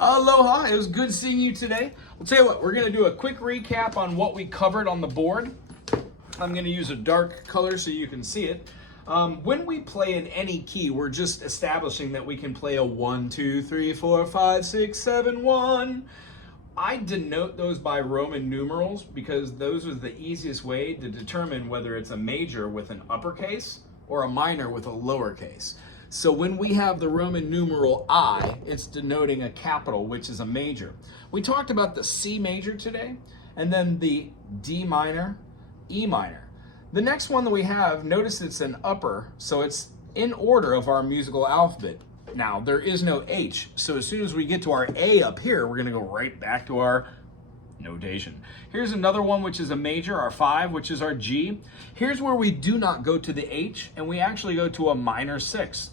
Aloha, it was good seeing you today. I'll tell you what, we're gonna do a quick recap on what we covered on the board. I'm gonna use a dark color so you can see it. When we play in any key, we're just establishing that we can play a 1, 2, 3, 4, 5, 6, 7, 1. I denote those by Roman numerals because those are the easiest way to determine whether it's a major with an uppercase or a minor with a lowercase. So when we have the Roman numeral I, it's denoting a capital, which is a major. We talked about the C major today, and then the D minor, E minor. The next one that we have, notice it's an upper, so it's in order of our musical alphabet. Now, there is no H, so as soon as we get to our A up here, we're gonna go right back to our notation. Here's another one, which is a major, our 5, which is our G. Here's where we do not go to the H, and we actually go to a minor 6.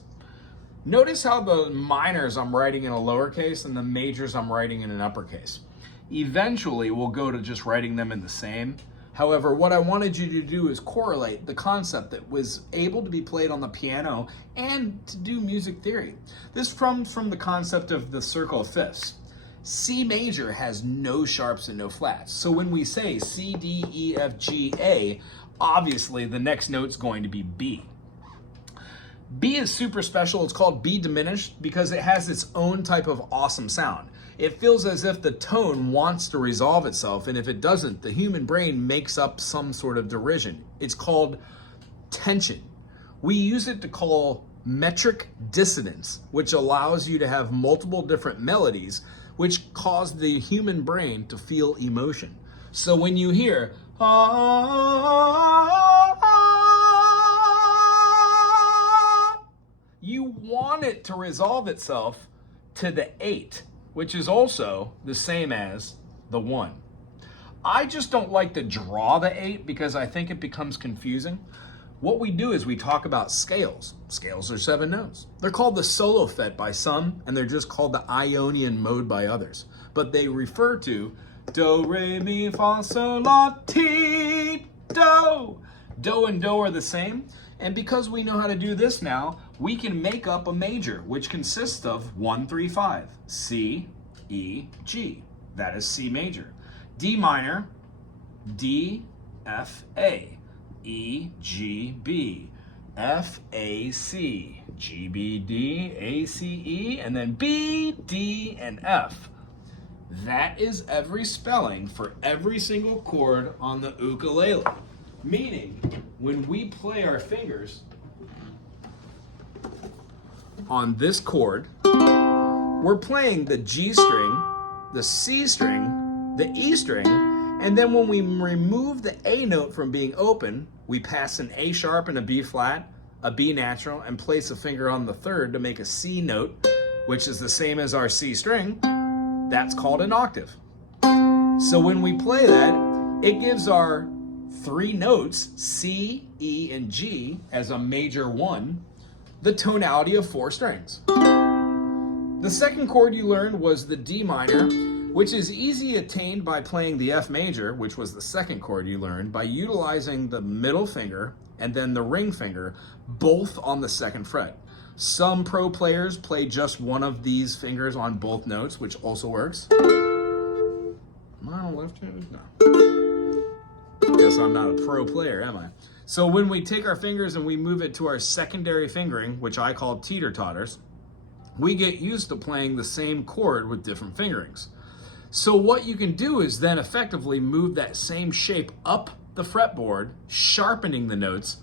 Notice how the minors I'm writing in a lowercase and the majors I'm writing in an uppercase. Eventually, we'll go to just writing them in the same. However, what I wanted you to do is correlate the concept that was able to be played on the piano and to do music theory. This comes from the concept of the circle of fifths. C major has no sharps and no flats. So when we say C, D, E, F, G, A, obviously the next note's going to be B. B is super special. It's called B diminished because it has its own type of awesome sound. It feels as if the tone wants to resolve itself, and if it doesn't, the human brain makes up some sort of derision. It's called tension. We use it to call metric dissonance, which allows you to have multiple different melodies, which cause the human brain to feel emotion. So when you hear, you want it to resolve itself to the 8, which is also the same as the 1. I just don't like to draw the 8 because I think it becomes confusing. What we do is we talk about scales. Scales are 7 notes. They're called the solfege by some, and they're just called the Ionian mode by others. But they refer to do, re, mi, fa, sol, la, ti, do. Do and do are the same. And because we know how to do this now, we can make up a major, which consists of 1, 3, 5, C, E, G. That is C major. D minor, D, F, A, E, G, B, F, A, C, G, B, D, A, C, E, and then B, D, and F. That is every spelling for every single chord on the ukulele. Meaning, when we play our fingers on this chord, we're playing the G string, the C string, the E string, and then when we remove the A note from being open, we pass an A sharp and a B flat, a B natural, and place a finger on the third to make a C note, which is the same as our C string. That's called an octave. So when we play that, it gives our 3 notes, C, E, and G, as a major 1, the tonality of 4 strings. The second chord you learned was the D minor, which is easy attained by playing the F major, which was the second chord you learned, by utilizing the middle finger and then the ring finger, both on the 2nd fret. Some pro players play just one of these fingers on both notes, which also works. Am I on left-handed? No. Guess I'm not a pro player, am I? So when we take our fingers and we move it to our secondary fingering, which I call teeter-totters, we get used to playing the same chord with different fingerings. So what you can do is then effectively move that same shape up the fretboard, sharpening the notes.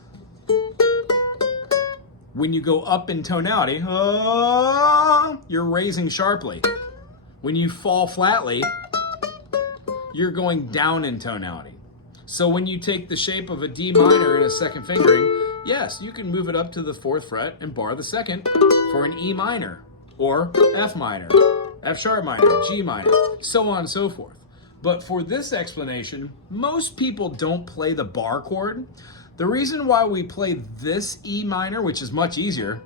When you go up in tonality, you're raising sharply. When you fall flatly, you're going down in tonality. So when you take the shape of a D minor in a 2nd fingering, yes, you can move it up to the 4th fret and bar the 2nd for an E minor, or F minor, F sharp minor, G minor, so on and so forth. But for this explanation, most people don't play the bar chord. The reason why we play this E minor, which is much easier,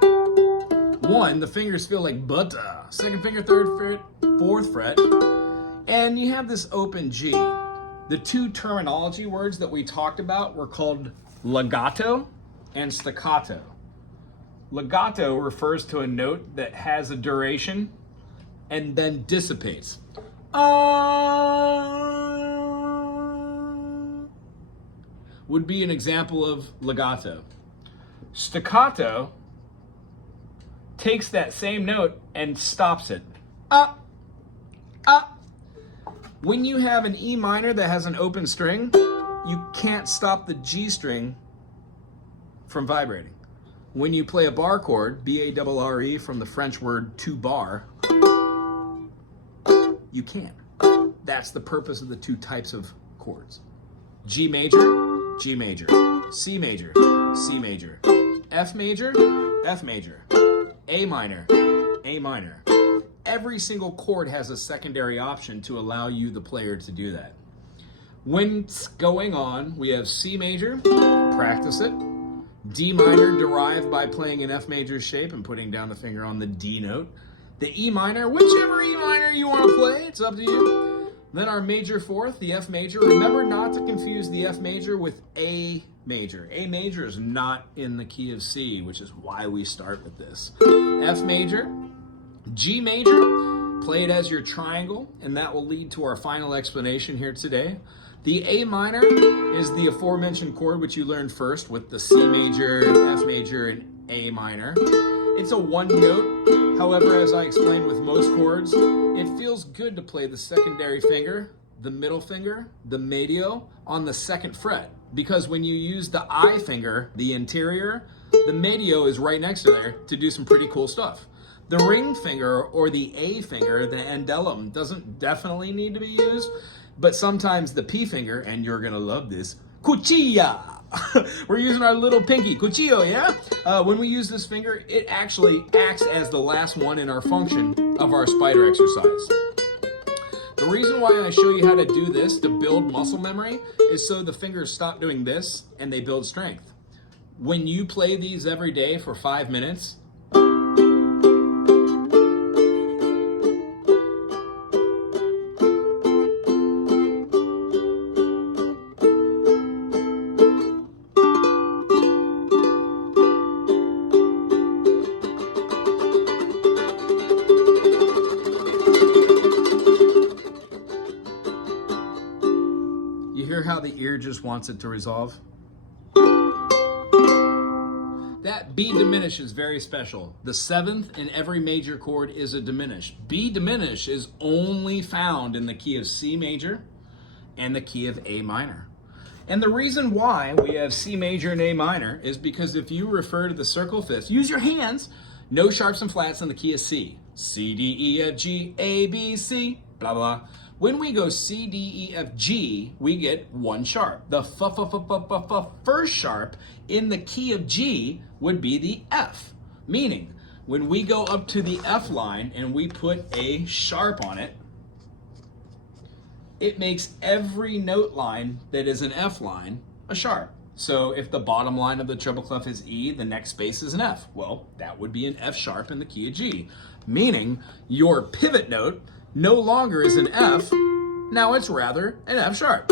1, the fingers feel like butter, 2nd finger, 3rd fret, 4th fret, and you have this open G. The 2 terminology words that we talked about were called legato and staccato. Legato refers to a note that has a duration and then dissipates. Would be an example of legato. Staccato takes that same note and stops it. When you have an E minor that has an open string, you can't stop the G string from vibrating. When you play a bar chord, B-A-R-R-E, from the French word to bar, you can. That's the purpose of the two types of chords. G major, G major, C major, C major, F major, F major, A minor, A minor. Every single chord has a secondary option to allow you, the player, to do that. When it's going on, we have C major, practice it. D minor, derived by playing an F major shape and putting down the finger on the D note. The E minor, whichever E minor you want to play, it's up to you. Then our major fourth, the F major. Remember not to confuse the F major with A major. A major is not in the key of C, which is why we start with this. F major, G major, play it as your triangle, and that will lead to our final explanation here today. The A minor is the aforementioned chord which you learned first with the C major, F major, and A minor. It's a one note. However, as I explained with most chords, it feels good to play the secondary finger, the middle finger, the medio on the second fret. Because when you use the I finger, the interior, the medio is right next to there to do some pretty cool stuff. The ring finger or the A finger, the endellum, doesn't definitely need to be used, but sometimes the P finger, and you're gonna love this, cuchilla. We're using our little pinky, cuchillo, yeah? When we use this finger, it actually acts as the last one in our function of our spider exercise. The reason why I show you how to do this to build muscle memory is so the fingers stop doing this and they build strength. When you play these every day for 5 minutes, how the ear just wants it to resolve? That B diminished is very special. The seventh in every major chord is a diminished. B diminished is only found in the key of C major and the key of A minor. And the reason why we have C major and A minor is because if you refer to the circle fifths, use your hands, no sharps and flats in the key of C. C, D, E, F, G, A, B, C, blah, blah. When we go C, D, E, F, G, we get one sharp. The first sharp in the key of G would be the F. Meaning, when we go up to the F line and we put a sharp on it, it makes every note line that is an F line a sharp. So if the bottom line of the treble clef is E, the next space is an F. Well, that would be an F sharp in the key of G. Meaning, your pivot note no longer is an F, now it's rather an F sharp.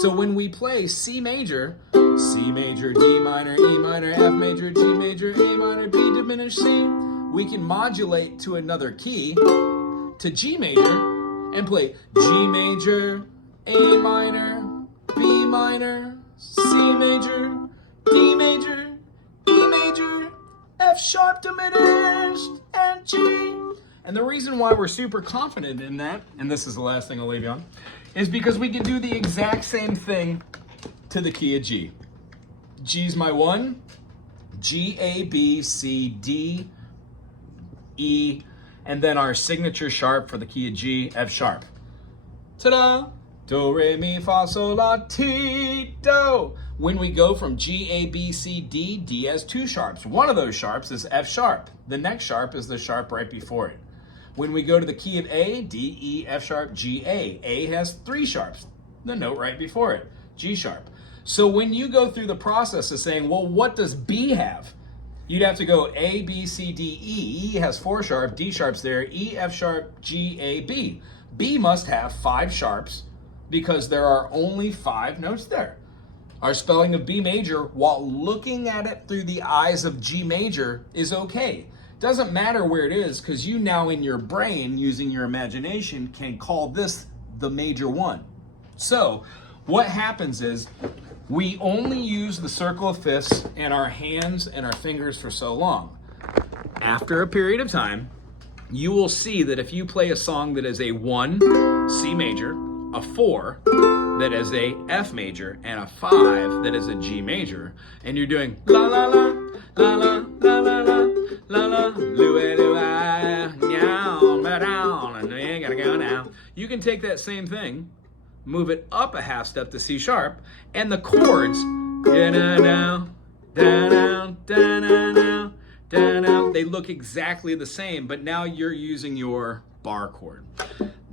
So when we play C major, D minor, E minor, F major, G major, A minor, B diminished C, we can modulate to another key, to G major, and play G major, A minor, B minor, C major, D major, E major, F sharp diminished, and G. And the reason why we're super confident in that, and this is the last thing I'll leave you on, is because we can do the exact same thing to the key of G. G's my one, G, A, B, C, D, E, and then our signature sharp for the key of G, F sharp. Ta-da! Do, re, mi, fa, sol, la, ti, do. When we go from G, A, B, C, D, D has two sharps. One of those sharps is F sharp. The next sharp is the sharp right before it. When we go to the key of A, D, E, F sharp, G, A. A has three sharps. The note right before it, G sharp. So when you go through the process of saying, well, what does B have? You'd have to go A, B, C, D, E. E has four sharp, D sharp's there, E, F sharp, G, A, B. B must have five sharps because there are only five notes there. Our spelling of B major, while looking at it through the eyes of G major, is okay. Doesn't matter where it is, because you now in your brain, using your imagination, can call this the major one. So what happens is we only use the circle of fifths and our hands and our fingers for so long. After a period of time, you will see that if you play a song that is a 1, C major, a 4, that is a F major, and a 5 that is a G major, and you're doing la la la, la la la la la, la la, lua lua, meow, ba-down, and you gotta go now. You can take that same thing, move it up a half step to C sharp, and the chords, da-da-da, da-da, da-da-da, da-da, they look exactly the same, but now you're using your bar chord.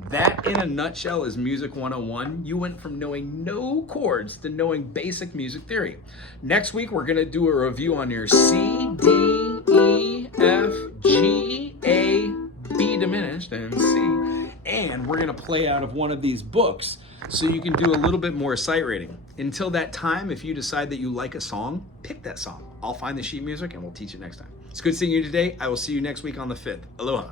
That, in a nutshell, is Music 101. You went from knowing no chords to knowing basic music theory. Next week, we're gonna do a review on your C, D, E, F, G, A, B diminished, and C. And we're gonna play out of one of these books so you can do a little bit more sight reading. Until that time, if you decide that you like a song, pick that song. I'll find the sheet music and we'll teach it next time. It's good seeing you today. I will see you next week on the 5th. Aloha.